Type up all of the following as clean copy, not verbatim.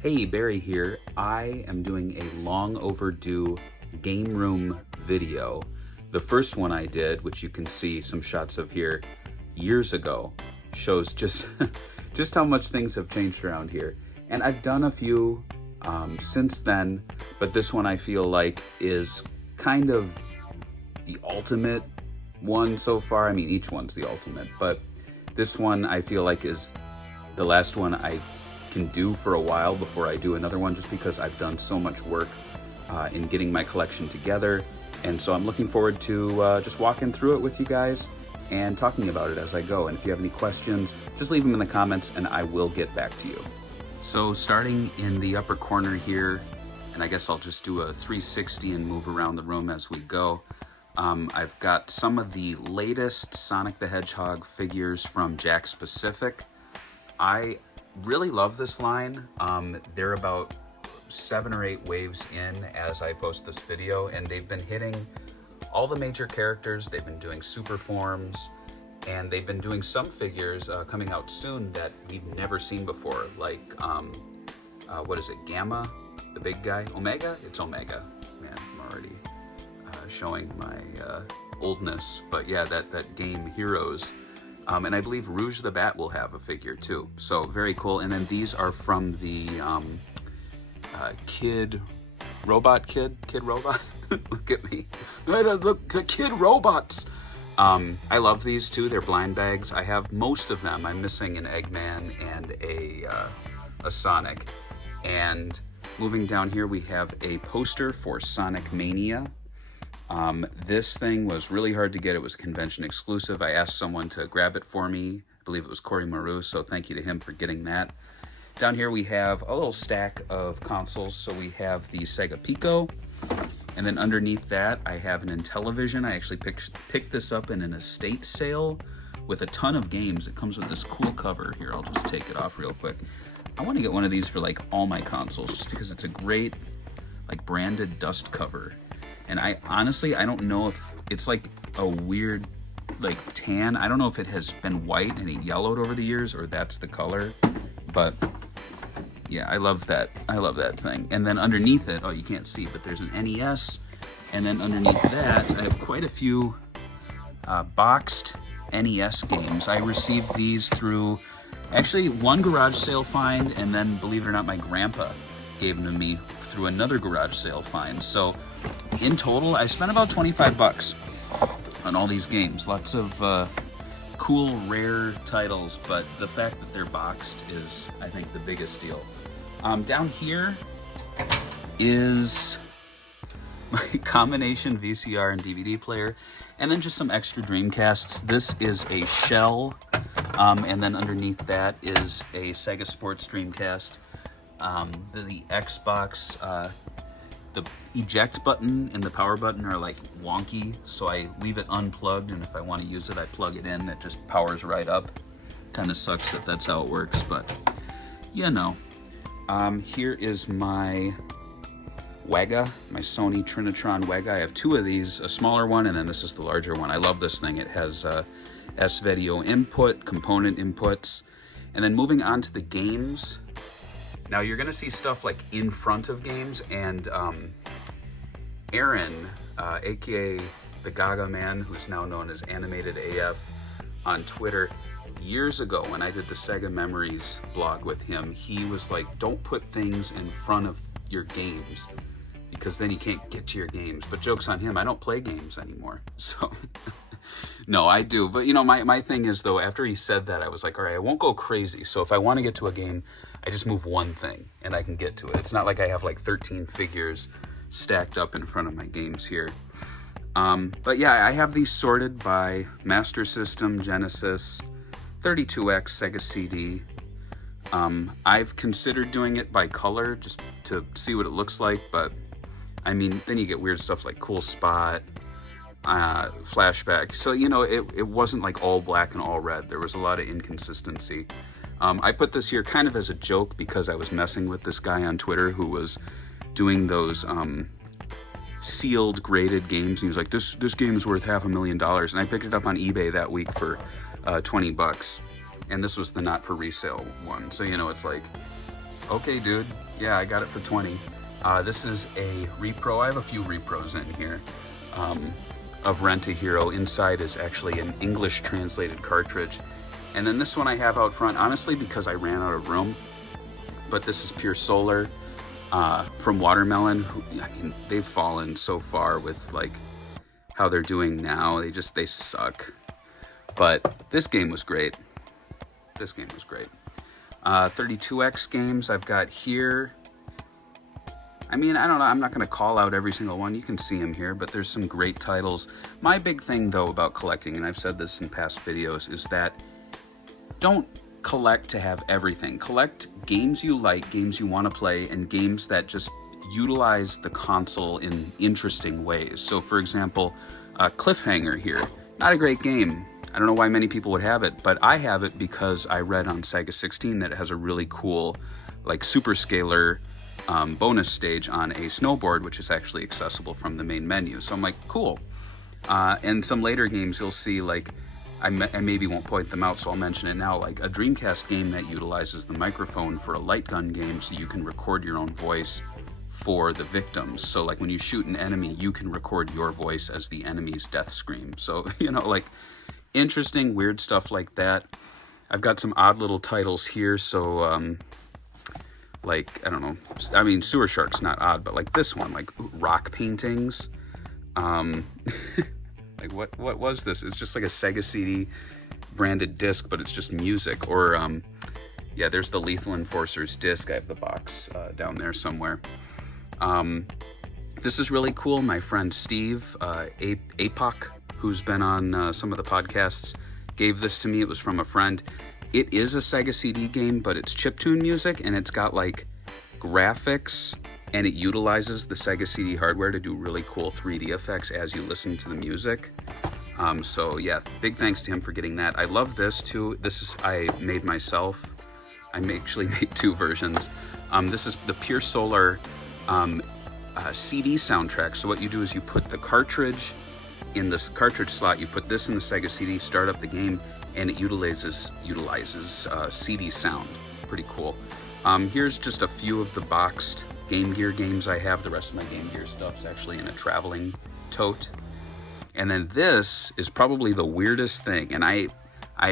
Hey, Barry here. I am doing a long overdue game room video. The first one I did, which you can see some shots of here years ago, shows just just how much things have changed around here. And I've done a few since then, but this one I feel like is kind of the ultimate one so far. I mean, each one's the ultimate, but this one I feel like is the last one I can do for a while before I do another one, just because I've done so much work in getting my collection together. And so I'm looking forward to just walking through it with you guys and talking about it as I go. And if you have any questions, just leave them in the comments and I will get back to you. So starting in the upper corner here, and I guess I'll just do a 360 and move around the room as we go. I've got some of the latest Sonic the Hedgehog figures from Jakks Pacific. I really love this line. They're about 7 or 8 waves in as I post this video, and they've been hitting all the major characters. They've been doing super forms, and they've been doing some figures coming out soon that we've never seen before, like what is it, Gamma, the big guy? Omega? It's Omega. Man, I'm already showing my oldness, but yeah, that game Heroes. And I believe Rouge the Bat will have a figure too. So very cool. And then these are from the Kid Robot. Look at me. Look, the Kid Robots. I love these too. They're blind bags. I have most of them. I'm missing an Eggman and a Sonic. And moving down here, we have a poster for Sonic Mania. This thing was really hard to get. It was convention exclusive. I asked someone to grab it for me. I believe it was Corey Maru, so thank you to him for getting that. Down here we have a little stack of consoles. So we have the Sega Pico, and then underneath that I have an Intellivision. I actually picked this up in an estate sale with a ton of games. It comes with this cool cover. Here, I'll just take it off real quick. I want to get one of these for like all my consoles, just because it's a great like branded dust cover. And I honestly don't know if it's like a weird like tan. I don't know if it has been white and it yellowed over the years, or that's the color. But yeah, I love that. I love that thing. And then underneath it, oh, you can't see, but there's an NES. And then underneath that, I have quite a few boxed NES games. I received these through actually one garage sale find, and then believe it or not, my grandpa gave them to me through another garage sale find. So in total, I spent about 25 bucks on all these games. Lots of cool, rare titles, but the fact that they're boxed is, I think, the biggest deal. Down here is my combination VCR and DVD player, and then just some extra Dreamcasts. This is a shell, and then underneath that is a Sega Sports Dreamcast. The Xbox, the eject button and the power button are like wonky, so I leave it unplugged, and if I want to use it, I plug it in. It just powers right up. Kind of sucks that that's how it works, but you know. Here is my Wega, my Sony Trinitron Wega. I have 2 of these, a smaller one, and then this is the larger one. I love this thing. It has S-Video input, component inputs, and then moving on to the games. Now you're gonna see stuff like in front of games, and Aaron, aka the Gaga Man, who's now known as Animated AF on Twitter, years ago when I did the Sega Memories blog with him, he was like, don't put things in front of your games because then you can't get to your games. But joke's on him, I don't play games anymore. So no, I do. But you know, my thing is though, after he said that, I was like, all right, I won't go crazy. So if I want to get to a game, I just move one thing and I can get to it. It's not like I have like 13 figures stacked up in front of my games here. But yeah, I have these sorted by Master System, Genesis, 32X, Sega CD. I've considered doing it by color just to see what it looks like, but I mean, then you get weird stuff like Cool Spot, Flashback. So, you know, it wasn't like all black and all red. There was a lot of inconsistency. I put this here kind of as a joke because I was messing with this guy on Twitter who was doing those sealed graded games. And he was like, this game is worth $500,000. And I picked it up on eBay that week for 20 bucks. And this was the not for resale one. So, you know, it's like, okay, dude, Yeah, I got it for 20. This is a repro. I have a few repros in here of Rent-A-Hero. Inside is actually an English translated cartridge. And then this one I have out front, honestly, because I ran out of room. But this is Pure Solar from Watermelon. I mean, they've fallen so far with like how they're doing now. They suck. But this game was great. This game was great. 32X games I've got here. I mean, I don't know, I'm not going to call out every single one. You can see them here, but there's some great titles. My big thing, though, about collecting, and I've said this in past videos, is that don't collect to have everything. Collect games you like, games you want to play, and games that just utilize the console in interesting ways. So, for example, Cliffhanger here. Not a great game. I don't know why many people would have it, but I have it because I read on Sega 16 that it has a really cool, like, super scalar bonus stage on a snowboard, which is actually accessible from the main menu. So I'm like, cool. And some later games you'll see, like, I maybe won't point them out, so I'll mention it now, like a Dreamcast game that utilizes the microphone for a light gun game so you can record your own voice for the victims. So like when you shoot an enemy, you can record your voice as the enemy's death scream. So, you know, like interesting, weird stuff like that. I've got some odd little titles here, so like, I don't know, I mean, Sewer Shark's not odd, but like this one, like rock paintings. Like what was this? It's just like a Sega CD branded disc, but it's just music. Or yeah, there's the Lethal Enforcers disc. I have the box down there somewhere. This is really cool. My friend Steve, APOC, who's been on some of the podcasts, gave this to me. It was from a friend. It is a Sega CD game, but it's chiptune music, and it's got like graphics, and it utilizes the Sega CD hardware to do really cool 3D effects as you listen to the music. So yeah, big thanks to him for getting that. I love this too. This is, I made myself. I actually made two versions. This is the Pure Solar CD soundtrack. So what you do is you put the cartridge in this cartridge slot, you put this in the Sega CD, start up the game, and it utilizes CD sound. Pretty cool. Here's just a few of the boxed Game Gear games I have. The rest of my Game Gear stuff's actually in a traveling tote. And then this is probably the weirdest thing, and I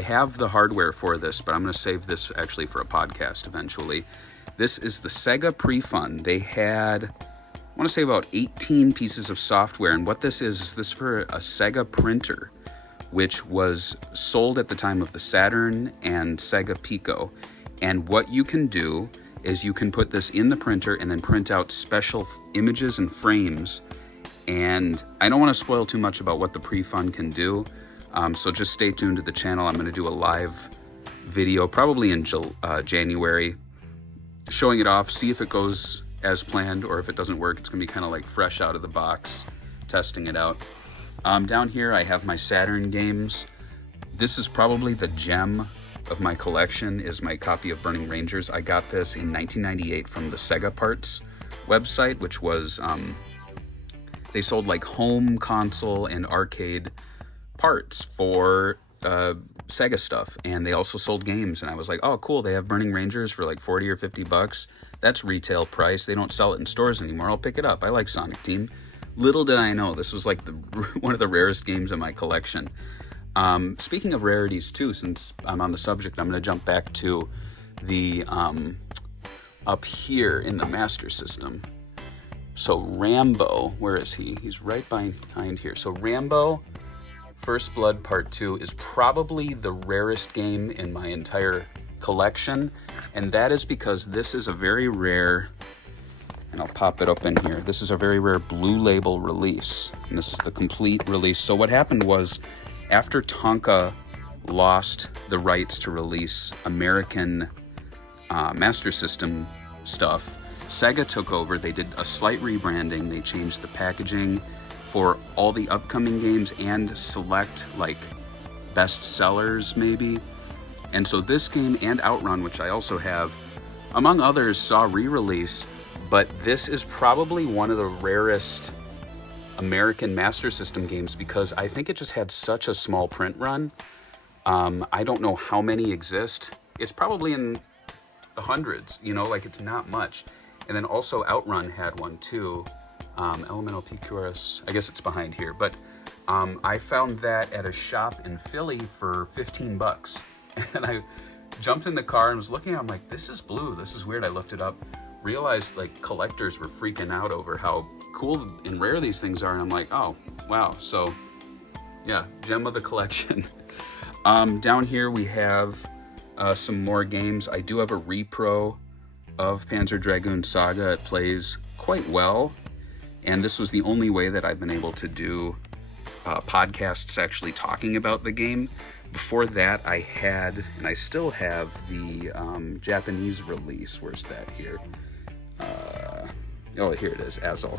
have the hardware for this, but I'm going to save this actually for a podcast eventually. This is the Sega Pre-Fund. They had, I want to say, about 18 pieces of software, and what this is this for a Sega printer, which was sold at the time of the Saturn and Sega Pico. And what you can do is you can put this in the printer and then print out special images and frames. And I don't want to spoil too much about what the Pre-Fund can do, so just stay tuned to the channel. I'm going to do a live video probably in January, showing it off, see if it goes as planned, or if it doesn't work, it's going to be kind of like fresh out of the box, testing it out. Down here I have my Saturn games. This is probably the gem of my collection, is my copy of Burning Rangers. I got this in 1998 from the Sega Parts website, which was, they sold like home console and arcade parts for Sega stuff, and they also sold games, and I was like, oh cool, they have Burning Rangers for like 40 or 50 bucks. That's retail price. They don't sell it in stores anymore. I'll pick it up. I like Sonic Team. Little did I know this was like one of the rarest games in my collection. Speaking of rarities too, since I'm on the subject, I'm going to jump back to the up here in the Master System. So Rambo, where is he? He's right behind here. So Rambo First Blood Part 2 is probably the rarest game in my entire collection, and that is because this is a very rare, and I'll pop it up in here, this is a very rare Blue Label release, and this is the complete release. So what happened was, after Tonka lost the rights to release American Master System stuff, Sega took over. They did a slight rebranding. They changed the packaging for all the upcoming games and select like best sellers maybe. And so this game and Outrun, which I also have, among others, saw re-release, but this is probably one of the rarest American Master System games because I think it just had such a small print run. I don't know how many exist. It's probably in the hundreds, you know, like it's not much. And then also Outrun had one too. Elemental PQRS, I guess it's behind here, but I found that at a shop in Philly for 15 bucks. And I jumped in the car and was looking at it, I'm like, this is blue, this is weird. I looked it up, realized like collectors were freaking out over how cool and rare these things are, and I'm like, oh, wow. So yeah, gem of the collection. Down here we have some more games. I do have a repro of Panzer Dragoon Saga. It plays quite well, and this was the only way that I've been able to do podcasts actually talking about the game. Before that, I had, and I still have, the Japanese release. Where's that here? Oh, here it is, Azel.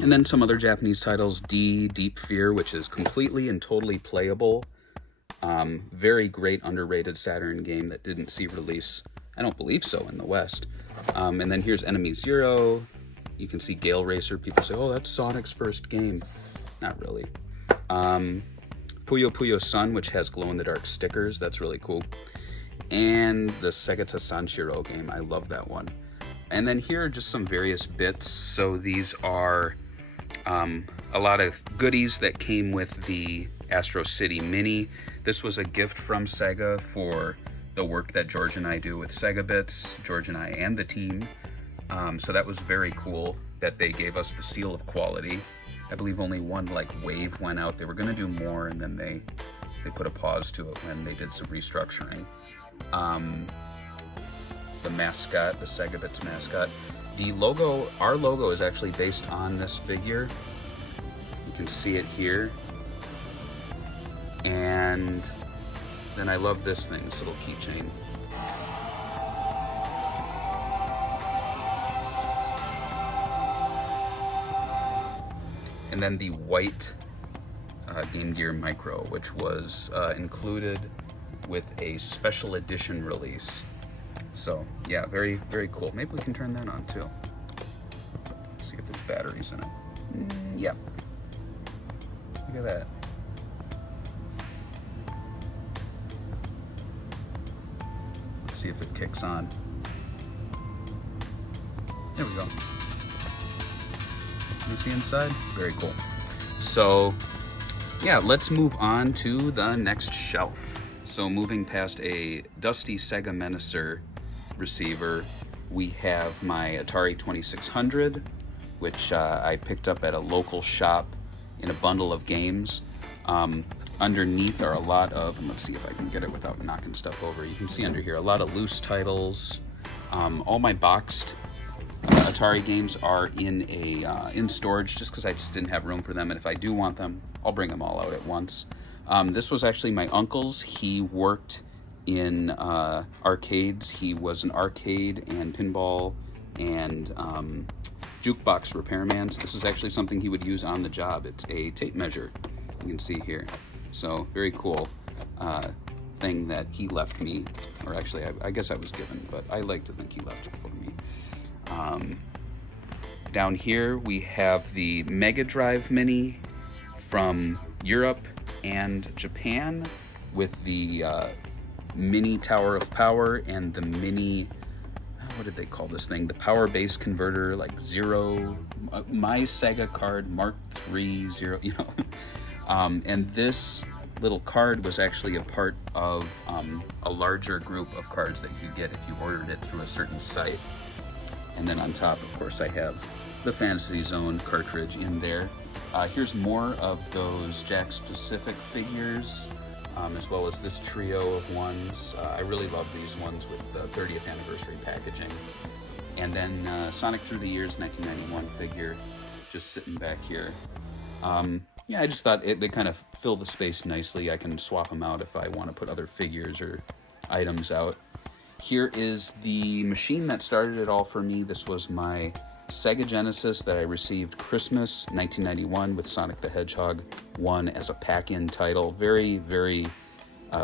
And then some other Japanese titles, Deep Fear, which is completely and totally playable. Very great underrated Saturn game that didn't see release, I don't believe so, in the West. And then here's Enemy Zero. You can see Gale Racer. People say, oh, that's Sonic's first game. Not really. Puyo Puyo Sun, which has glow-in-the-dark stickers. That's really cool. And the Segata Sanshiro game. I love that one. And then here are just some various bits. So these are a lot of goodies that came with the Astro City Mini. This was a gift from Sega for the work that George and I do with SEGAbits, George and I and the team. So that was very cool that they gave us the seal of quality. I believe only one wave went out. They were going to do more, and then they put a pause to it when they did some restructuring. The mascot, the SEGAbits mascot. The logo, our logo, is actually based on this figure. You can see it here. And then I love this thing, this little keychain. And then the white Game Gear Micro, which was included with a special edition release. So yeah, very, very cool. Maybe we can turn that on too. Let's see if there's batteries in it. Yeah. Look at that. Let's see if it kicks on. There we go. You see inside? Very cool. So yeah, let's move on to the next shelf. So moving past a dusty Sega Menacer receiver, we have my Atari 2600, which I picked up at a local shop in a bundle of games. Underneath are a lot of, and let's see if I can get it without knocking stuff over. You can see under here a lot of loose titles. All my boxed Atari games are in storage just because I just didn't have room for them, and if I do want them, I'll bring them all out at once. This was actually my uncle's. He worked in arcades. He was an arcade and pinball and jukebox repairman. So this is actually something he would use on the job. It's a tape measure, you can see here. So very cool thing that he left me, or actually I guess I was given, but I like to think he left it for me. Down here we have the Mega Drive Mini from Europe and Japan with the mini Tower of Power and the mini, what did they call this thing? The power base converter, like Zero, my Sega card Mark III Zero, you know. And this little card was actually a part of a larger group of cards that you could get if you ordered it through a certain site. And then on top, of course, I have the Fantasy Zone cartridge in there. Here's more of those Jakks Pacific figures, as well as this trio of ones. I really love these ones with the 30th anniversary packaging. And then Sonic Through the Years 1991 figure, just sitting back here. Yeah, I just thought they kind of fill the space nicely. I can swap them out if I want to put other figures or items out. Here is the machine that started it all for me. This was my Sega Genesis that I received Christmas 1991 with Sonic the Hedgehog 1 as a pack-in title. Very, very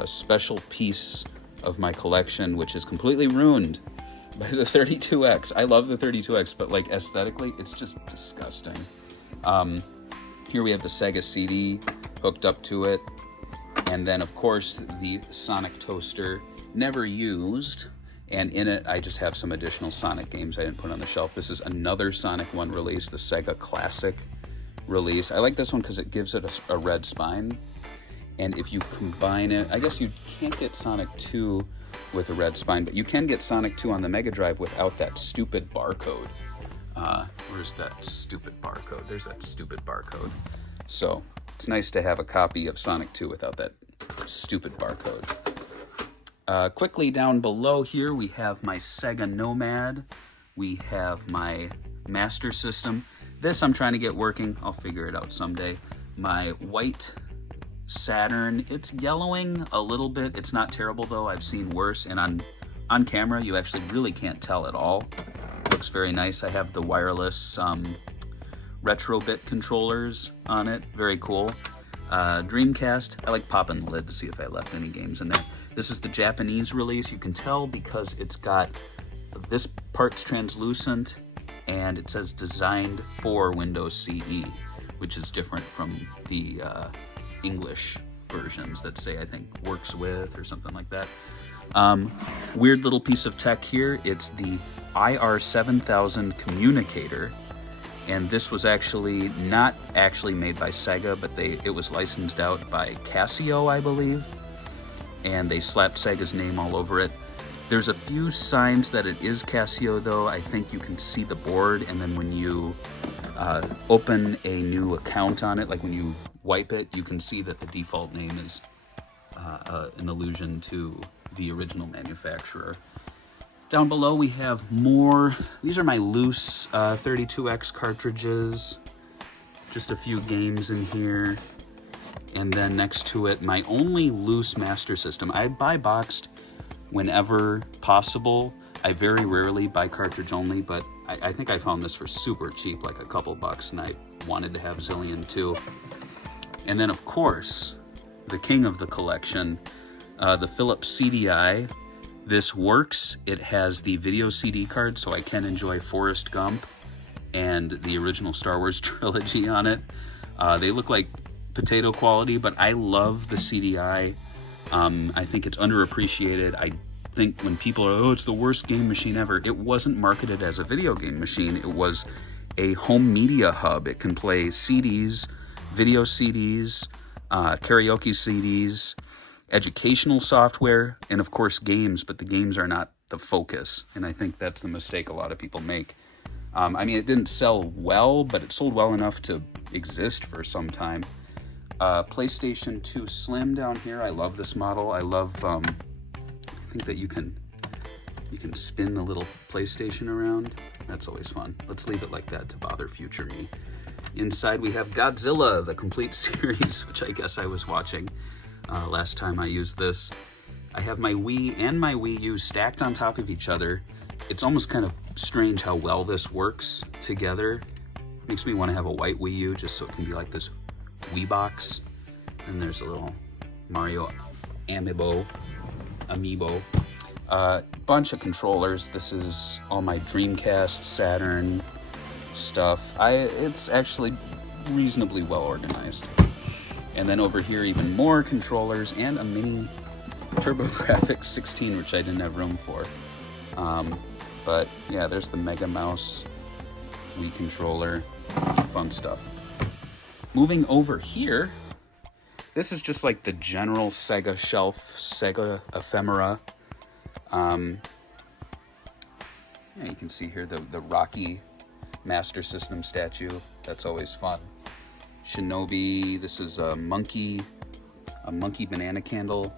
special piece of my collection, which is completely ruined by the 32X. I love the 32X, but like aesthetically, it's just disgusting. Here we have the Sega CD hooked up to it. And then, of course, the Sonic Toaster, never used. And in it, I just have some additional Sonic games I didn't put on the shelf. This is another Sonic 1 release, the Sega Classic release. I like this one because it gives it a red spine. And if you combine it, I guess you can't get Sonic 2 with a red spine, but you can get Sonic 2 on the Mega Drive without that stupid barcode. Where's that stupid barcode? There's that stupid barcode. So it's nice to have a copy of Sonic 2 without that stupid barcode. Quickly down below here, we have my Sega Nomad. We have my Master System. This I'm trying to get working. I'll figure it out someday. My white Saturn. It's yellowing a little bit. It's not terrible though. I've seen worse. And on camera, you actually really can't tell at all. Looks very nice. I have the wireless Retrobit controllers on it. Very cool. Dreamcast. I like popping the lid to see if I left any games in there. This is the Japanese release. You can tell because it's got this part's translucent and it says designed for Windows CE, which is different from the English versions that say, I think, works with or something like that. Weird little piece of tech here. It's the IR7000 communicator. And this was actually not actually made by Sega, but it was licensed out by Casio, I believe. And they slapped Sega's name all over it. There's a few signs that it is Casio, though. I think you can see the board, and then when you open a new account on it, like when you wipe it, you can see that the default name is an allusion to the original manufacturer. Down below we have more. These are my loose 32X cartridges. Just a few games in here. And then next to it, my only loose Master System. I buy boxed whenever possible. I very rarely buy cartridge only, but I think I found this for super cheap, like a couple bucks, and I wanted to have Zillion too. And then of course, the king of the collection, the Philips CDI. This works. It has the video CD card, so I can enjoy Forrest Gump and the original Star Wars trilogy on it. They look like potato quality, but I love the CDI. I think it's underappreciated. I think when people are, oh, it's the worst game machine ever, it wasn't marketed as a video game machine. It was a home media hub. It can play CDs, video CDs, karaoke CDs, educational software, and of course games, but the games are not the focus. And I think that's the mistake a lot of people make. I mean, it didn't sell well, but it sold well enough to exist for some time. PlayStation 2 Slim down here. I love this model. I love, I think that you can spin the little PlayStation around. That's always fun. Let's leave it like that to bother future me. Inside we have Godzilla, the complete series, which I guess I was watching last time I used this. I have my Wii and my Wii U stacked on top of each other. It's almost kind of strange how well this works together. Makes me want to have a white Wii U just so it can be like this Wii box. And there's a little Mario amiibo. Bunch of controllers. This is all my Dreamcast, Saturn stuff. It's actually reasonably well organized. And then over here, even more controllers and a mini TurboGrafx 16, which I didn't have room for. But yeah, there's the Mega Mouse Wii controller. Fun stuff. Moving over here, this is just like the general Sega shelf, SEGA Ephemera. Yeah, you can see here the Rocky Master System statue. That's always fun. Shinobi. This is a monkey banana candle.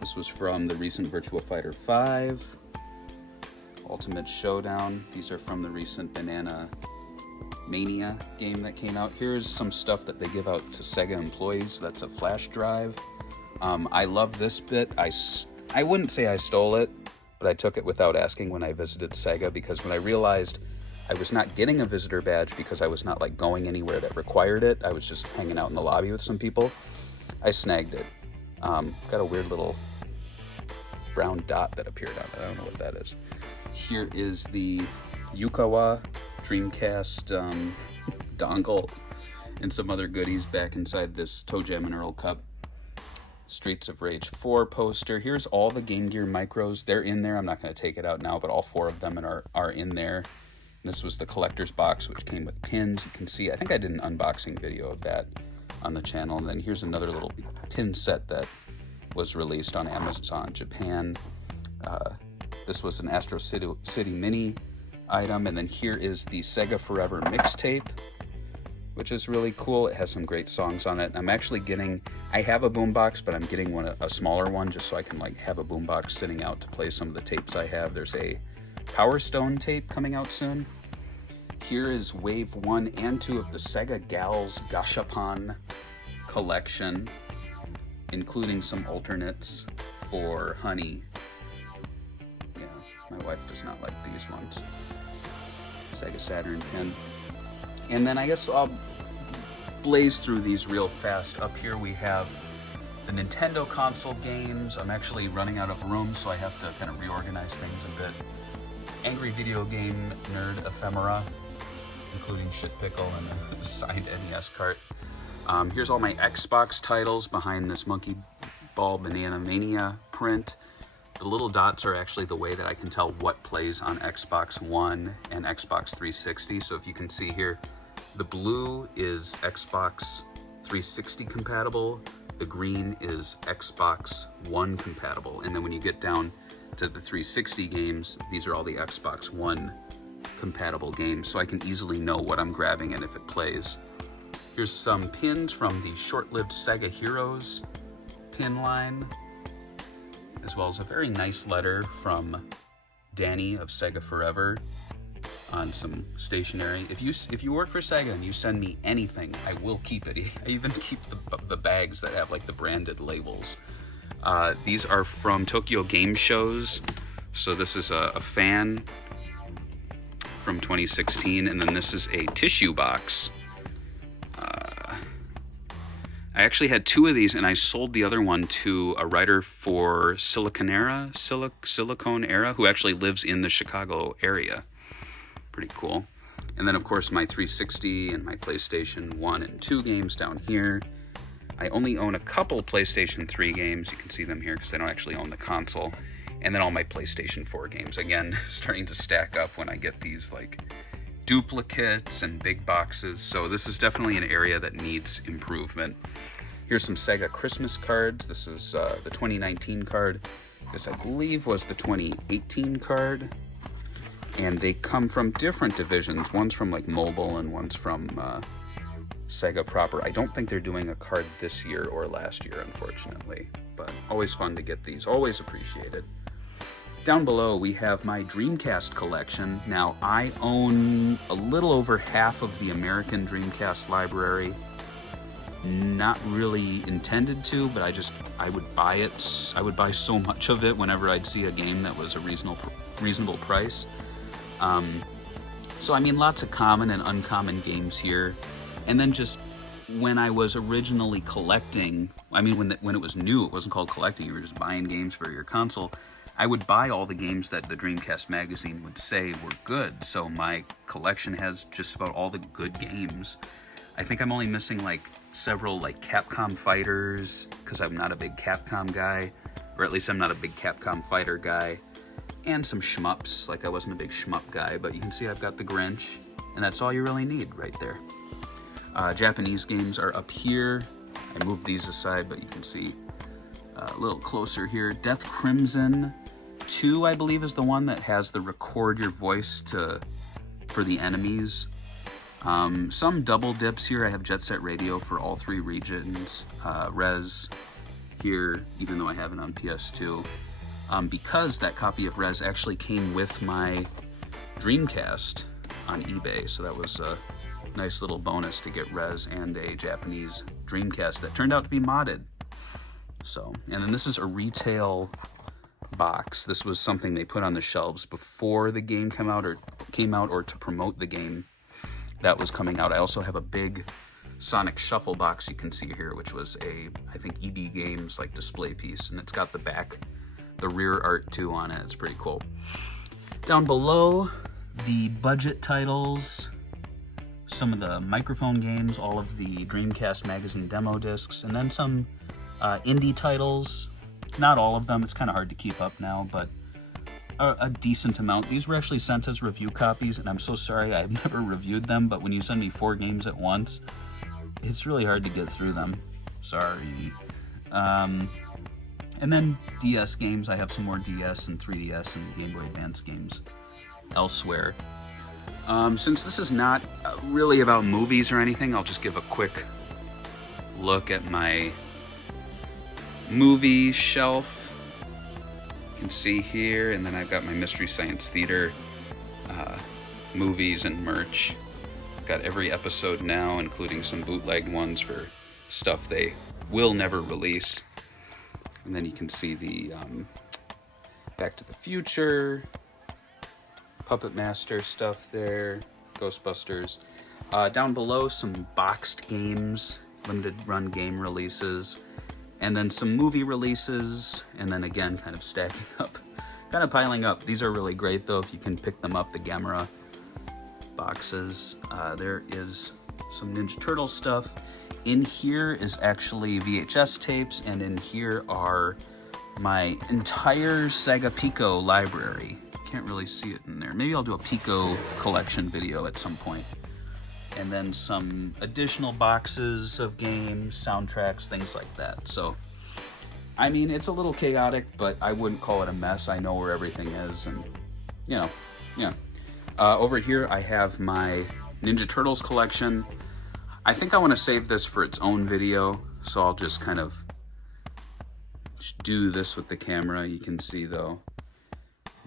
This was from the recent Virtua Fighter 5. Ultimate Showdown. These are from the recent Banana Mania game that came out. Here's some stuff that they give out to Sega employees. That's a flash drive. I love this bit. I wouldn't say I stole it, but I took it without asking when I visited Sega, because when I realized I was not getting a visitor badge because I was not like going anywhere that required it, I was just hanging out in the lobby with some people, I snagged it. Got a weird little brown dot that appeared on it. I don't know what that is. Here is the Yukawa Dreamcast dongle and some other goodies back inside this Toe Jam and Earl cup. Streets of Rage 4 poster. Here's all the Game Gear micros. They're in there. I'm not going to take it out now, but all 4 of them are in there. This was the collector's box, which came with pins. You can see, I think I did an unboxing video of that on the channel. And then here's another little pin set that was released on Amazon Japan. This was an Astro City Mini item. And then here is the Sega Forever mixtape, which is really cool. It has some great songs on it. I'm actually getting, I have a boombox, but I'm getting a smaller one just so I can like have a boombox sitting out to play some of the tapes I have. There's a Power Stone tape coming out soon. Here is Wave 1 and 2 of the Sega Gals Gashapon collection, including some alternates for Honey. Yeah, my wife does not like these ones. Sega Saturn pin. And then I guess I'll blaze through these real fast. Up here we have the Nintendo console games. I'm actually running out of room, so I have to kind of reorganize things a bit. Angry Video Game Nerd Ephemera, including Shit Pickle and a signed NES cart. Here's all my Xbox titles behind this Monkey Ball Banana Mania print. The little dots are actually the way that I can tell what plays on Xbox One and Xbox 360. So if you can see here, the blue is Xbox 360 compatible, the green is Xbox One compatible, and then when you get down to the 360 games, these are all the Xbox One compatible games, so I can easily know what I'm grabbing and if it plays. Here's some pins from the short-lived Sega Heroes pin line, as well as a very nice letter from Danny of Sega Forever on some stationery. If you work for Sega and you send me anything, I will keep it. I even keep the bags that have like the branded labels. These are from Tokyo Game Shows. So this is a fan from 2016, and then this is a tissue box. I actually had 2 of these, and I sold the other one to a writer for Silicon Era, who actually lives in the Chicago area. Pretty cool. And then, of course, my 360 and my PlayStation 1 and 2 games down here. I only own a couple PlayStation 3 games. You can see them here because I don't actually own the console. And then all my PlayStation 4 games. Again, starting to stack up when I get these like duplicates and big boxes. So this is definitely an area that needs improvement. Here's some Sega Christmas cards. This is the 2019 card. This, I believe, was the 2018 card. And they come from different divisions. One's from like mobile and one's from Sega proper. I don't think they're doing a card this year or last year, unfortunately. But always fun to get these. Always appreciated. Down below, we have my Dreamcast collection. Now, I own a little over half of the American Dreamcast library. Not really intended to, but I would buy it. I would buy so much of it whenever I'd see a game that was a reasonable price. So I mean, lots of common and uncommon games here. And then just when I was originally collecting, I mean, when it was new, it wasn't called collecting, you were just buying games for your console. I would buy all the games that the Dreamcast magazine would say were good. So my collection has just about all the good games. I think I'm only missing like several like Capcom fighters, because I'm not a big Capcom guy, or at least I'm not a big Capcom fighter guy. And some shmups, like I wasn't a big shmup guy, but you can see I've got the Grinch, and that's all you really need right there. Japanese games are up here. I moved these aside, but you can see a little closer here. Death Crimson 2, I believe, is the one that has the record your voice for the enemies. Some double dips here. I have Jet Set Radio for all 3 regions. Rez here, even though I have it on PS2. Because that copy of Rez actually came with my Dreamcast on eBay, so that was a nice little bonus to get Rez and a Japanese Dreamcast that turned out to be modded. So, and then this is a retail box. This was something they put on the shelves before the game came out or to promote the game that was coming out. I also have a big Sonic Shuffle box you can see here, which was I think EB Games like display piece, and it's got the rear art too on it. It's pretty cool. Down below, the budget titles, some of the microphone games, all of the Dreamcast magazine demo discs, and then some Indie titles, not all of them, it's kind of hard to keep up now, but a decent amount. These were actually sent as review copies, and I'm so sorry I've never reviewed them, but when you send me 4 games at once, it's really hard to get through them. Sorry. And then DS games. I have some more DS and 3DS and Game Boy Advance games elsewhere. Since this is not really about movies or anything, I'll just give a quick look at my movie shelf. You can see here, and then I've got my Mystery Science Theater movies and merch. Got every episode now, including some bootleg ones for stuff they will never release. And then you can see the Back to the Future, Puppet Master stuff there, Ghostbusters. Down below, some boxed games, limited run game releases, and then some movie releases, and then again, kind of stacking up, kind of piling up. These are really great though, if you can pick them up, the Gamera boxes. There is some Ninja Turtle stuff. In here is actually VHS tapes, and in here are my entire Sega Pico library. Can't really see it in there. Maybe I'll do a Pico collection video at some point. And then some additional boxes of games, soundtracks, things like that. So, I mean, it's a little chaotic, but I wouldn't call it a mess. I know where everything is, and, you know, yeah. Over here, I have my Ninja Turtles collection. I think I want to save this for its own video, so I'll just kind of do this with the camera. You can see, though,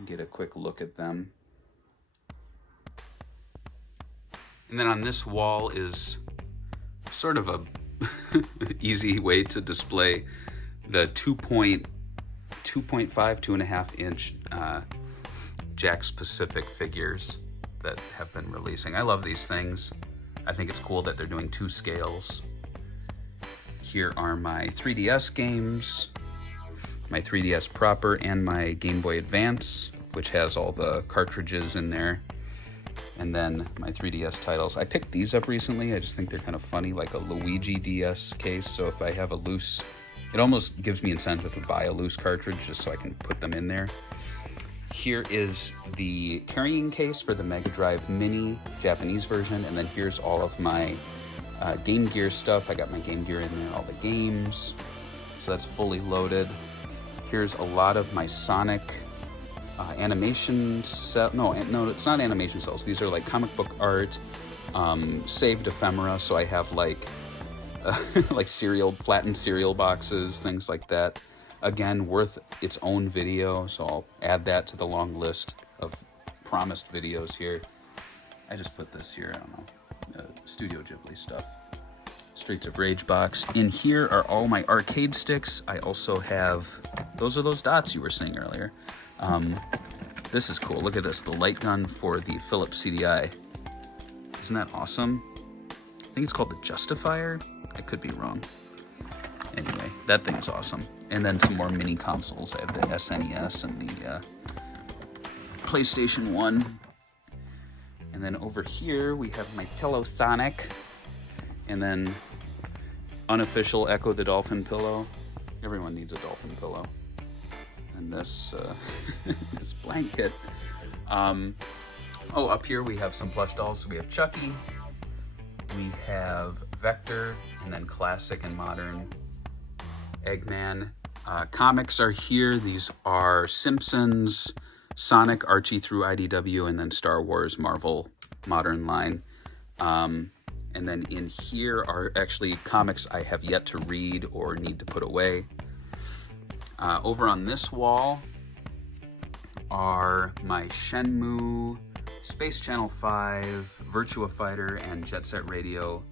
get a quick look at them. And then on this wall is sort of a easy way to display the 2.5, 2.5 inch Jakks Pacific figures that have been releasing. I love these things. I think it's cool that they're doing 2 scales. Here are my 3DS games, my 3DS proper, and my Game Boy Advance, which has all the cartridges in there. And then my 3DS titles. I picked these up recently. I just think they're kind of funny, like a Luigi DS case. So if I have a loose, it almost gives me incentive to buy a loose cartridge just so I can put them in there. Here is the carrying case for the Mega Drive Mini Japanese version, and then here's all of my Game Gear stuff. I got my Game Gear in there, all the games, so that's fully loaded. Here's a lot of my Sonic animation set. No, it's not animation cells. These are like comic book art, saved ephemera. So I have like like flattened cereal boxes, things like that. Again, worth its own video, so I'll add that to the long list of promised videos here. I just put this here, I don't know, Studio Ghibli stuff. Streets of Rage box. In here are all my arcade sticks. I also have, those are those dots you were seeing earlier. This is cool, look at this, the light gun for the Philips CDI. Isn't that awesome? I think it's called the Justifier. I could be wrong. Anyway, that thing's awesome. And then some more mini consoles. I have the SNES and the PlayStation 1. And then over here we have my Pillow Sonic. And then unofficial Echo the Dolphin pillow. Everyone needs a dolphin pillow. And this this blanket. Oh, up here we have some plush dolls. So we have Chucky. We have Vector, and then classic and modern Eggman. Comics are here. These are Simpsons, Sonic, Archie through IDW, and then Star Wars, Marvel, modern line. And then in here are actually comics I have yet to read or need to put away. Over on this wall are my Shenmue, Space Channel 5, Virtua Fighter, and Jet Set Radio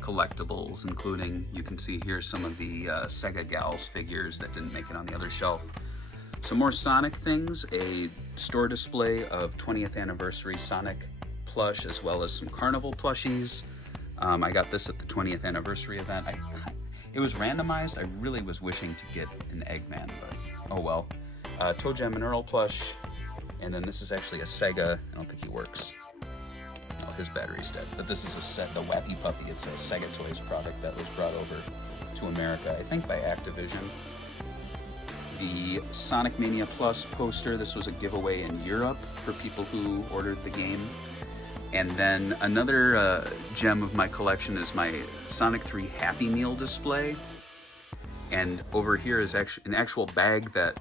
collectibles, including, you can see here, some of the Sega Gals figures that didn't make it on the other shelf. Some more Sonic things, a store display of 20th anniversary Sonic plush, as well as some Carnival plushies. I got this at the 20th anniversary event. It was randomized. I really was wishing to get an Eggman, but oh well. Toe Jam and Earl plush, and then this is actually a Sega. I don't think he works. No, his battery's dead. But this is the Wappy Puppy. It's a SEGA Toys product that was brought over to America, I think by Activision. The Sonic Mania Plus poster. This was a giveaway in Europe for people who ordered the game. And then another gem of my collection is my Sonic 3 Happy Meal display. And over here is actually an actual bag that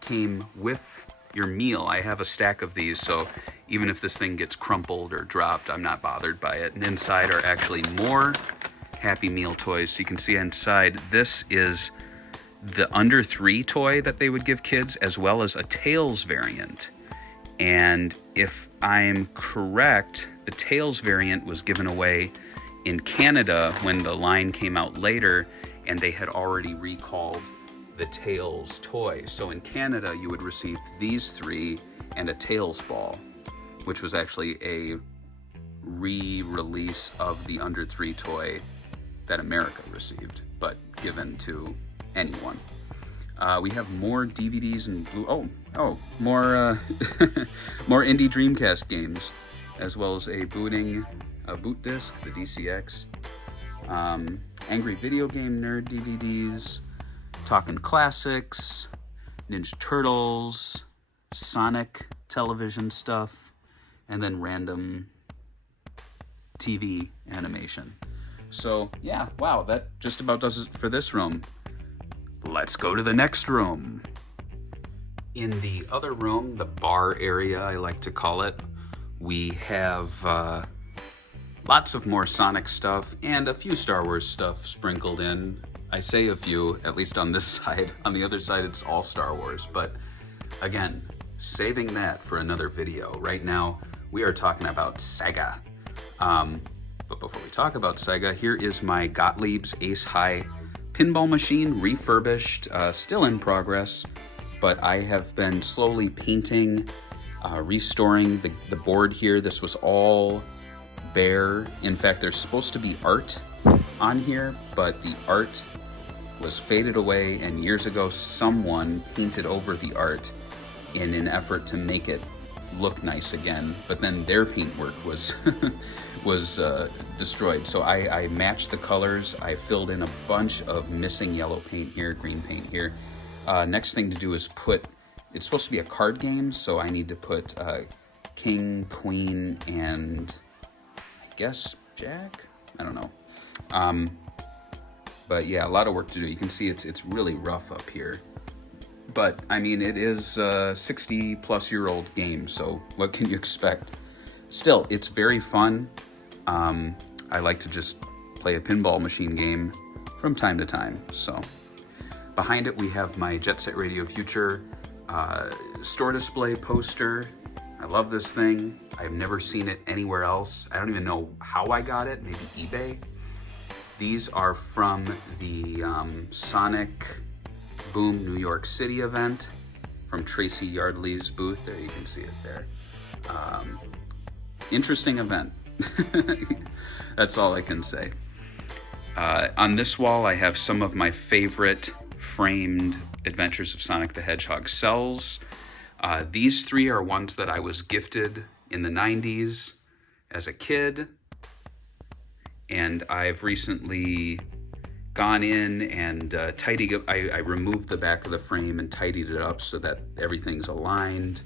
came with your meal. I have a stack of these, so even if this thing gets crumpled or dropped, I'm not bothered by it. And inside are actually more Happy Meal toys. So you can see inside, this is the under 3 toy that they would give kids, as well as a Tails variant. And if I'm correct, the Tails variant was given away in Canada when the line came out later, and they had already recalled the Tails toy. So in Canada, you would receive these 3 and a Tails ball, which was actually a re-release of the under 3 toy that America received, but given to anyone. We have more DVDs and more more indie Dreamcast games, as well as a boot disc, the DCX, Angry Video Game Nerd DVDs, Talkin' Classics, Ninja Turtles, Sonic television stuff, and then random TV animation. So yeah, wow, that just about does it for this room. Let's go to the next room. In the other room, the bar area, I like to call it, we have lots of more Sonic stuff and a few Star Wars stuff sprinkled in. I say a few, at least on this side. On the other side, it's all Star Wars. But again, saving that for another video. Right now, we are talking about SEGA. But before we talk about SEGA, here is my Gottlieb's Ace High pinball machine, refurbished, still in progress. But I have been slowly painting, restoring the board here. This was all bare. In fact, there's supposed to be art on here, but the art was faded away, and years ago someone painted over the art in an effort to make it look nice again, but then their paint work was destroyed. So I matched the colors. I filled in a bunch of missing yellow paint here, green paint here. Next thing to do is it's supposed to be a card game, so I need to put king, queen, and I guess jack? I don't know. But yeah, a lot of work to do. You can see it's really rough up here. But I mean, it is a 60-plus-year-old game, so what can you expect? Still, it's very fun. I like to just play a pinball machine game from time to time. So behind it, we have my Jet Set Radio Future store display poster. I love this thing. I've never seen it anywhere else. I don't even know how I got it, maybe eBay. These are from the Sonic Boom New York City event from Tracy Yardley's booth. There, you can see it there. Interesting event. That's all I can say. On this wall, I have some of my favorite framed Adventures of Sonic the Hedgehog cells. These 3 are ones that I was gifted in the 90s as a kid. And I've recently gone in and I removed the back of the frame and tidied it up so that everything's aligned.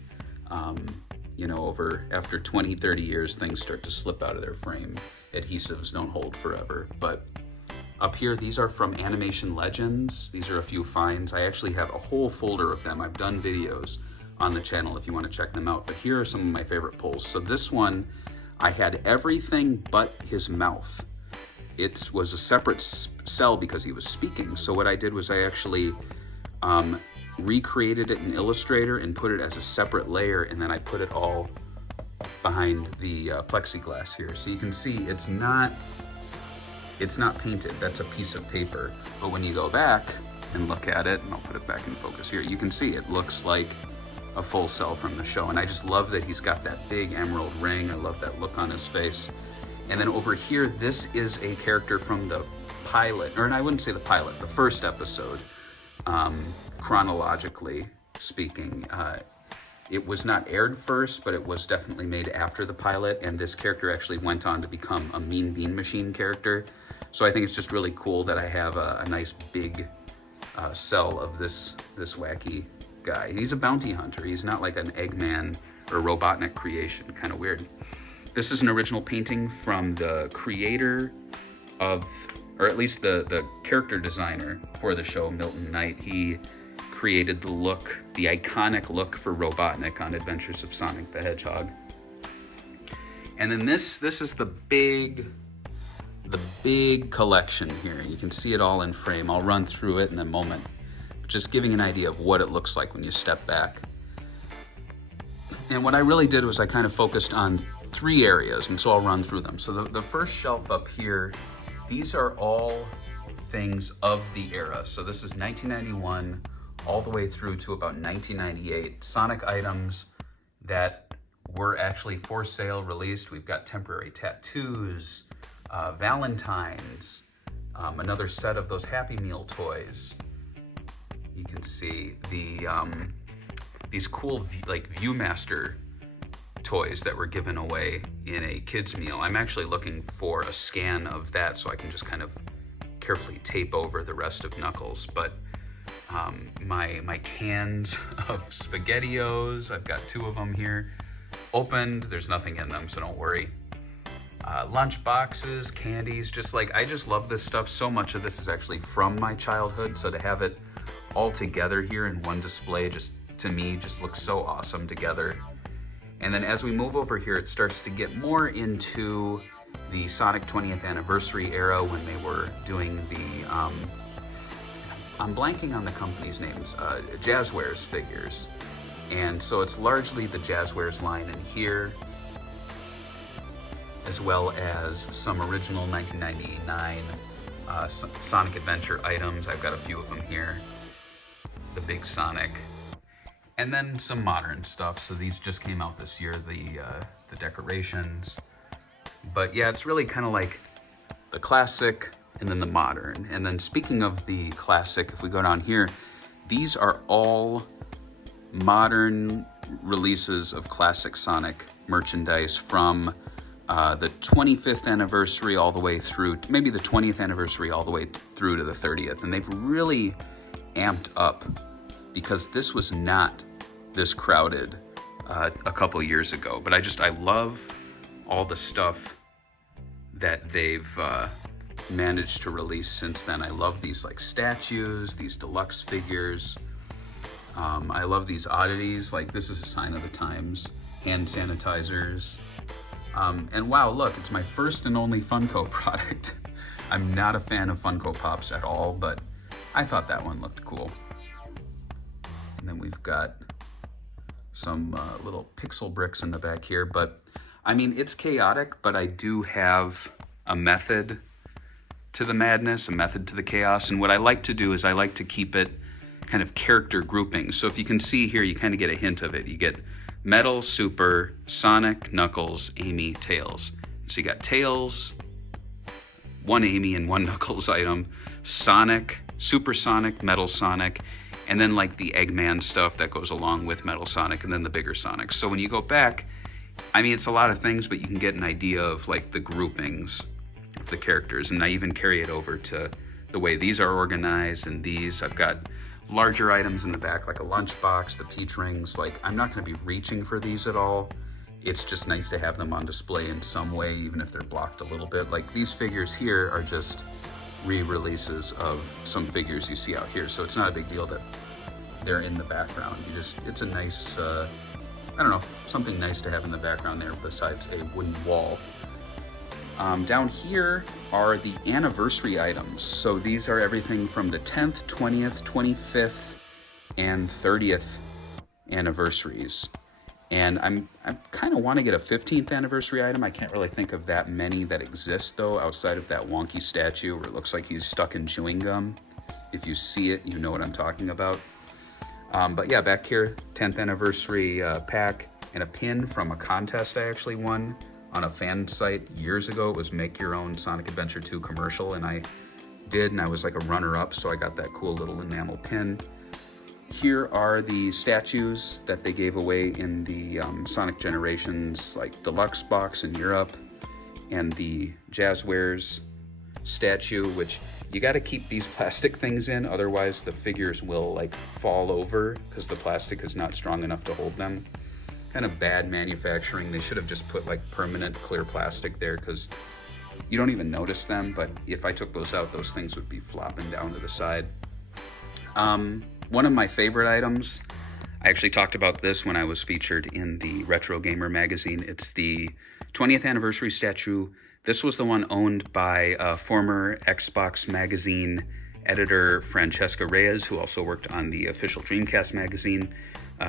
After 20, 30 years, things start to slip out of their frame. Adhesives don't hold forever. But up here, these are from Animation Legends. These are a few finds. I actually have a whole folder of them. I've done videos on the channel if you want to check them out. But here are some of my favorite pulls. So this one, I had everything but his mouth. It was a separate cell because he was speaking. So what I did was I actually recreated it in Illustrator and put it as a separate layer, and then I put it all behind the plexiglass here. So you can see it's not painted. That's a piece of paper. But when you go back and look at it, and I'll put it back in focus here, you can see it looks like a full cell from the show. And I just love that he's got that big emerald ring. I love that look on his face. And then over here, this is a character from the pilot, or I wouldn't say the pilot, the first episode, chronologically speaking. It was not aired first, but it was definitely made after the pilot, and this character actually went on to become a Mean Bean Machine character. So I think it's just really cool that I have a nice big cell of this wacky guy. He's a bounty hunter. He's not like an Eggman or Robotnik creation, kind of weird. This is an original painting from the creator of, or at least the character designer for the show, Milton Knight. He created the look, the iconic look for Robotnik on Adventures of Sonic the Hedgehog. And then this is the big collection here. You can see it all in frame. I'll run through it in a moment. Just giving an idea of what it looks like when you step back. And what I really did was I kind of focused on 3 areas, and so I'll run through them. So the first shelf up here, these are all things of the era. So this is 1991 all the way through to about 1998. Sonic items that were actually for sale, released. We've got temporary tattoos, Valentine's, another set of those Happy Meal toys. You can see these cool like Viewmaster toys that were given away in a kids meal. I'm actually looking for a scan of that so I can just kind of carefully tape over the rest of Knuckles. But my cans of SPAGHETTiOs, I've got 2 of them here, opened. There's nothing in them, so don't worry. Lunch boxes, candies, just like, I just love this stuff. So much of this is actually from my childhood, so to have it all together here in one display, just to me, just looks so awesome together. And then as we move over here, it starts to get more into the Sonic 20th anniversary era when they were doing the, I'm blanking on the company's names, Jazzwares figures. And so it's largely the Jazzwares line in here, as well as some original 1999 Sonic Adventure items. I've got a few of them here. The big Sonic. And then some modern stuff. So these just came out this year, the decorations. But yeah, it's really kind of like the classic and then the modern. And then speaking of the classic, if we go down here, these are all modern releases of classic Sonic merchandise from the 25th anniversary all the way through, maybe the 20th anniversary all the way through to the 30th. And they've really amped up because this was not this crowded a couple years ago. But I love all the stuff that they've managed to release since then. I love these like statues, these deluxe figures. I love these oddities, like this is a sign of the times, hand sanitizers. And wow, look, it's my first and only Funko product. I'm not a fan of Funko Pops at all, but I thought that one looked cool. And then we've got some little pixel bricks in the back here, but I mean, it's chaotic, but I do have a method to the madness, a method to the chaos. And what I like to do is I like to keep it kind of character grouping. So if you can see here, you kind of get a hint of it. You get Metal, Super, Sonic, Knuckles, Amy, Tails. So you got Tails, 1 Amy and 1 Knuckles item, Sonic, Super Sonic, Metal Sonic, and then like the Eggman stuff that goes along with Metal Sonic, and then the bigger Sonic. So when you go back, I mean, it's a lot of things, but you can get an idea of like the groupings of the characters. And I even carry it over to the way these are organized. And these, I've got larger items in the back, like a lunchbox, the peach rings. Like, I'm not going to be reaching for these at all. It's just nice to have them on display in some way, even if they're blocked a little bit. Like these figures here are just re-releases of some figures you see out here. So it's not a big deal that they're in the background. It's a nice, I don't know, something nice to have in the background there besides a wooden wall. Down here are the anniversary items. So these are everything from the 10th, 20th, 25th, and 30th anniversaries. And I kind of want to get a 15th anniversary item. I can't really think of that many that exist though, outside of that wonky statue where it looks like he's stuck in chewing gum. If you see it, you know what I'm talking about. But yeah, back here, 10th anniversary pack and a pin from a contest I actually won on a fan site years ago. It was Make Your Own Sonic Adventure 2 commercial, and I did, and I was like a runner-up, so I got that cool little enamel pin. Here are the statues that they gave away in the Sonic Generations like deluxe box in Europe, and the Jazzwares statue, which you got to keep these plastic things in, otherwise the figures will like fall over because the plastic is not strong enough to hold them. Kind of bad manufacturing. They should have just put like permanent clear plastic there, because you don't even notice them, but if I took those out, those things would be flopping down to the side. One of my favorite items, I actually talked about this when I was featured in the Retro Gamer magazine. It's the 20th anniversary statue. This was the one owned by former Xbox magazine editor Francesca Reyes, who also worked on the official Dreamcast magazine.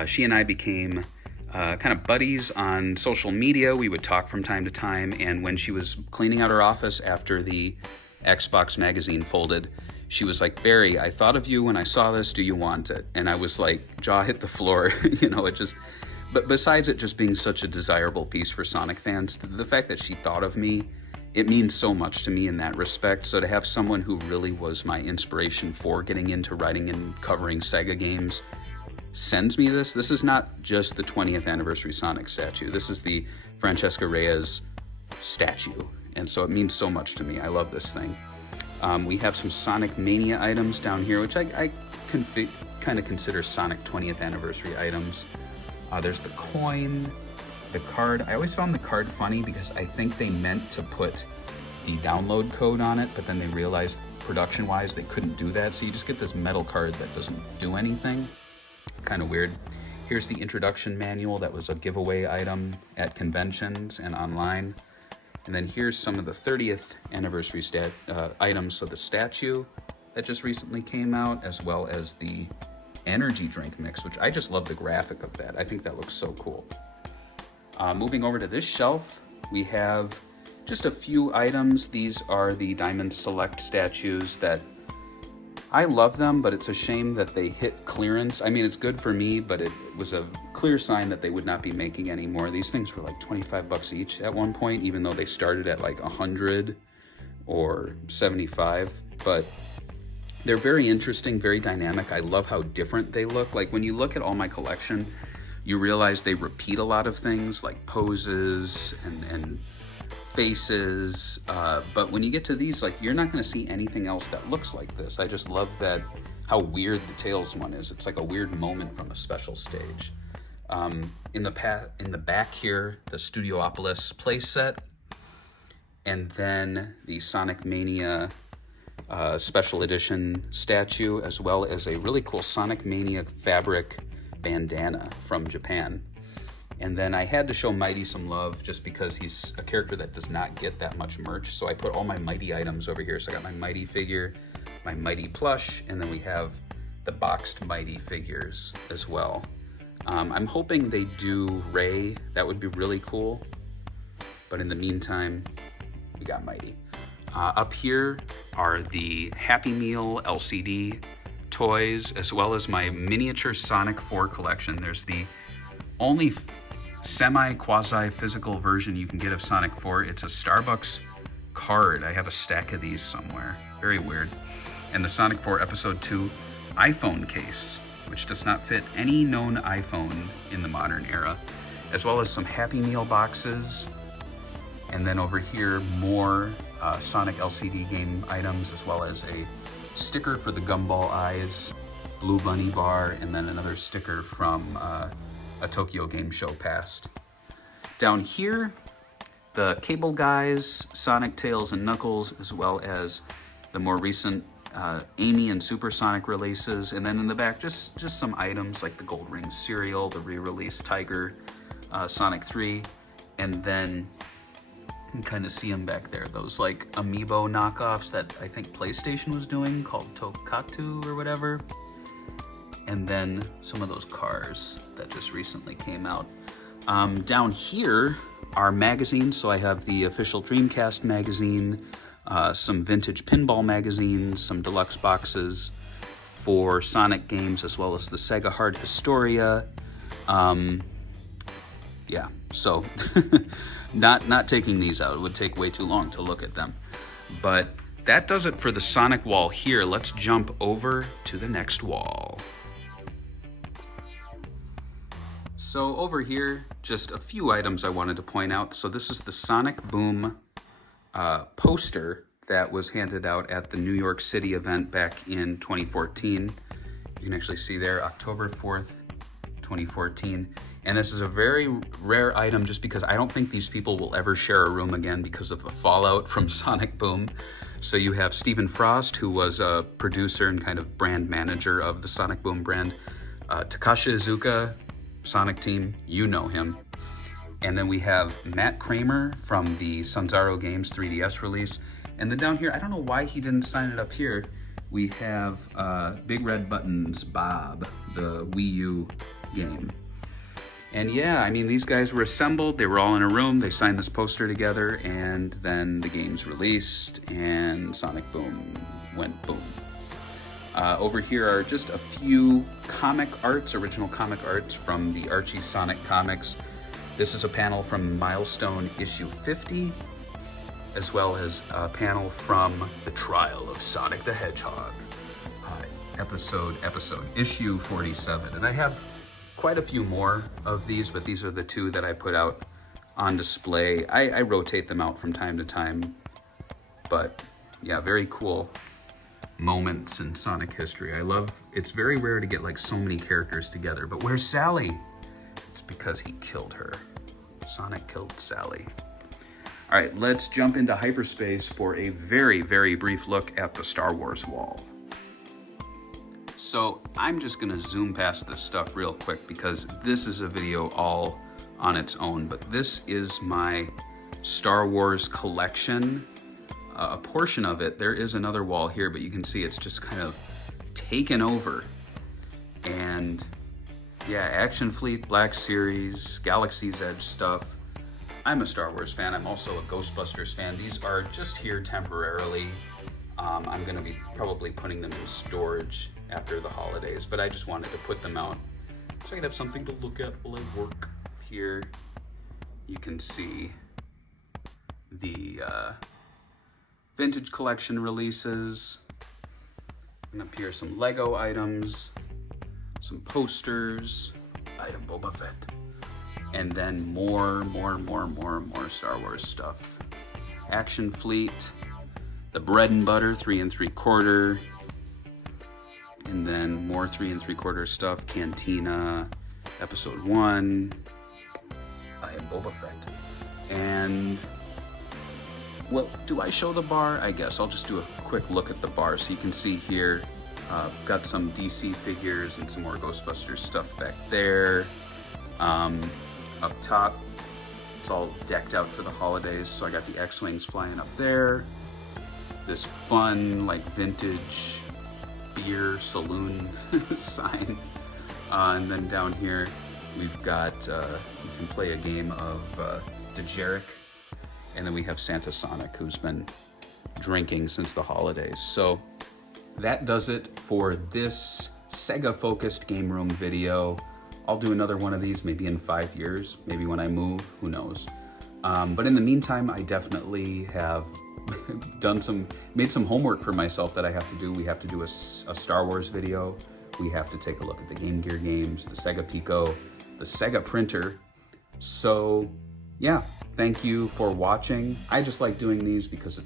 She and I became kind of buddies on social media. We would talk from time to time, and when she was cleaning out her office after the Xbox magazine folded, she was like, "Barry, I thought of you when I saw this. Do you want it?" And I was like, jaw hit the floor. But besides it just being such a desirable piece for Sonic fans, the fact that she thought of me, it means so much to me in that respect. So to have someone who really was my inspiration for getting into writing and covering Sega games sends me this. This is not just the 20th anniversary Sonic statue. This is the Francesca Reyes statue. And so it means so much to me. I love this thing. We have some Sonic Mania items down here, which I kind of consider Sonic 20th anniversary items. There's the coin, the card. I always found the card funny because I think they meant to put the download code on it, but then they realized production-wise they couldn't do that. So you just get this metal card that doesn't do anything. Kind of weird. Here's the introduction manual that was a giveaway item at conventions and online. And then here's some of the 30th anniversary items. So the statue that just recently came out, as well as the energy drink mix, which I just love the graphic of that. I think that looks so cool. Moving over to this shelf, we have just a few items. These are the Diamond Select statues that I love them, but it's a shame that they hit clearance. I mean, it's good for me, but it was a clear sign that they would not be making any more. These things were like 25 bucks each at one point, even though they started at like 100 or 75. But they're very interesting, very dynamic. I love how different they look. Like when you look at all my collection, you realize they repeat a lot of things like poses and faces, but when you get to these, like, you're not going to see anything else that looks like this. I just love that how weird the Tails one is. It's like a weird moment from a special stage. In the back here, the Studiopolis playset, and then the Sonic Mania special edition statue, as well as a really cool Sonic Mania fabric bandana from Japan. And then I had to show Mighty some love just because he's a character that does not get that much merch. So I put all my Mighty items over here. So I got my Mighty figure, my Mighty plush, and then we have the boxed Mighty figures as well. I'm hoping they do Ray. That would be really cool. But in the meantime, we got Mighty. Up here are the Happy Meal LCD toys, as well as my miniature Sonic 4 collection. There's the only semi-quasi-physical version you can get of Sonic 4. It's a Starbucks card. I have a stack of these somewhere. Very weird. And the Sonic 4 Episode 2 iPhone case, which does not fit any known iPhone in the modern era, as well as some Happy Meal boxes. And then over here, more Sonic LCD game items, as well as a sticker for the Gumball Eyes Blue Bunny bar, and then another sticker from a Tokyo Game Show past. Down here, the Cable Guys, Sonic, Tails, and Knuckles, as well as the more recent Amy and Supersonic releases. And then in the back, just some items like the Gold Ring cereal, the re-release Tiger, Sonic 3, and then you can kind of see them back there. Those like amiibo knockoffs that I think PlayStation was doing, called Tokatu or whatever. And then some of those cars that just recently came out. Down here are magazines. So I have the official Dreamcast magazine, some vintage pinball magazines, some deluxe boxes for Sonic games, as well as the Sega Hard Historia. Yeah, so not taking these out. It would take way too long to look at them. But that does it for the Sonic wall here. Let's jump over to the next wall. So over here, just a few items I wanted to point out. So this is the Sonic Boom poster that was handed out at the New York City event back in 2014. You can actually see there, October 4th, 2014. And this is a very rare item just because I don't think these people will ever share a room again because of the fallout from Sonic Boom. So you have Stephen Frost, who was a producer and kind of brand manager of the Sonic Boom brand. Takashi Iizuka, Sonic team, you know him. And then we have Matt Kramer from the Sanzaro Games 3DS release. And then down here, I don't know why he didn't sign it up here. We have Big Red Buttons Bob, the Wii U game. And yeah, I mean, these guys were assembled, they were all in a room, they signed this poster together, and then the game's released, and Sonic Boom went boom. Over here are just a few comic arts, original comic arts from the Archie Sonic comics. This is a panel from Milestone issue 50, as well as a panel from The Trial of Sonic the Hedgehog, episode issue 47. And I have quite a few more of these, but these are the two that I put out on display. I rotate them out from time to time, but yeah, very cool moments in Sonic history. It's very rare to get like so many characters together, but where's Sally? It's because he killed her. Sonic killed Sally. All right, let's jump into hyperspace for a very, very brief look at the Star Wars wall. So I'm just gonna zoom past this stuff real quick because this is a video all on its own, but this is my Star Wars collection. A portion of it, there is another wall here, but you can see it's just kind of taken over. And yeah, Action Fleet, Black Series, Galaxy's Edge stuff. I'm a Star Wars fan. I'm also a Ghostbusters fan. These are just here temporarily. I'm gonna be probably putting them in storage after the holidays, but I just wanted to put them out so I could have something to look at while I work. Here you can see the vintage collection releases, and up here some Lego items, some posters, I am Boba Fett, and then more Star Wars stuff. Action Fleet, the bread and butter 3 3/4, and then more 3 3/4 stuff. Cantina, Episode 1, I am Boba Fett. And well, do I show the bar? I guess I'll just do a quick look at the bar. So you can see here, got some DC figures and some more Ghostbusters stuff back there. Up top, it's all decked out for the holidays. So I got the X-Wings flying up there. This fun, like vintage beer saloon sign. And then down here, we've got, you can play a game of Dejeric. And then we have Santa Sonic, who's been drinking since the holidays. So that does it for this Sega-focused game room video. I'll do another one of these maybe in 5 years, maybe when I move, who knows. But in the meantime, I definitely have made some homework for myself that I have to do. We have to do a Star Wars video. We have to take a look at the Game Gear games, the Sega Pico, the Sega printer. So yeah, thank you for watching. I just like doing these because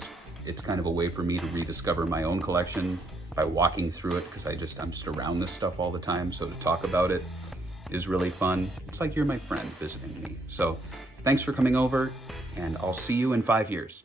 it's kind of a way for me to rediscover my own collection by walking through it, because I'm just around this stuff all the time. So to talk about it is really fun. It's like you're my friend visiting me. So thanks for coming over, and I'll see you in 5 years.